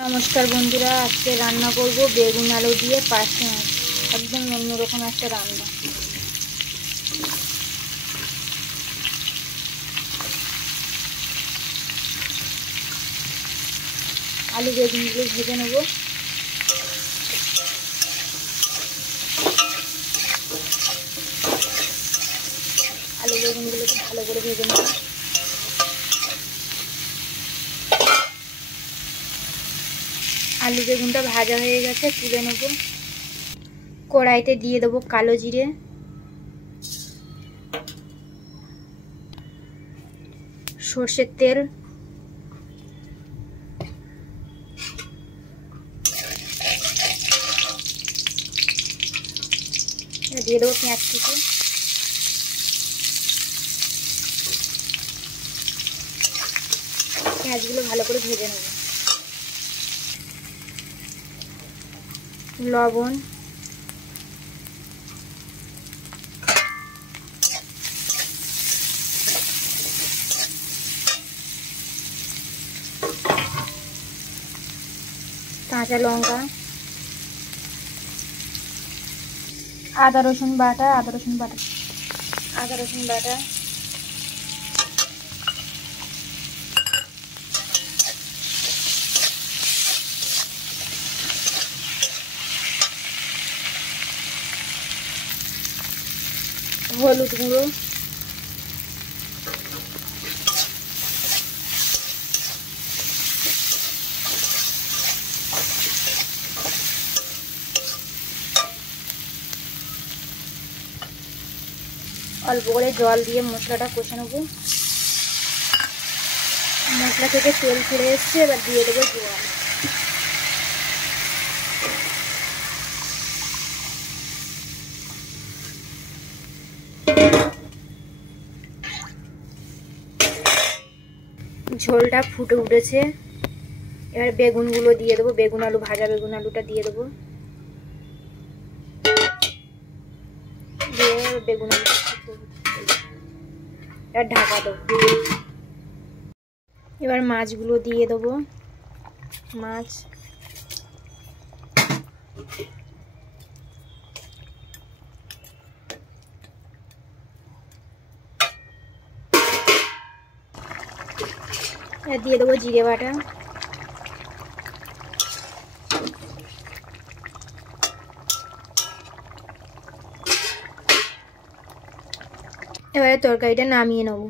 नमस्कार बंधुरा आज के रान्ना करब बेगुन आलू दिए पार्शे माछ एकदम अन्यरकम एक रान्ना। आलू बेगुनगुलो भेजे नेब। आलू बेगुनगुलो भालो करे भेजे नेब। आलू बेगुनटा भाजा हो गेছে তুলে নেব। কড়াইতে দিয়ে দেব কালো জিরে, সরষের তেল, দিয়ে দেবো পেঁয়াজ কুচি, পেঁয়াজগুলো ভালো করে ভেজে নেব। লবণ, কাঁচা লঙ্কা, আদা রসুন বাটা, হলুদ গুঁড়ো, অল্প করে জল দিয়ে মশলাটা কষে নেব। মশলা থেকে তেল ছেড়ে এসছে, এবার দিয়ে দেবো জল। ঝোলটা ফুটে উঠেছে, এবার বেগুনগুলো দিয়ে দেবো। বেগুন আলু ভাজা বেগুন আলুটা দিয়ে দেবো। দিয়ে বেগুন আলুটা এবার ঢাকা দেবো। এবার মাছগুলো দিয়ে দেবো। মাছ দিয়ে দেবো জিরে বাটা, এবারে তরকারিটা নামিয়ে নেব।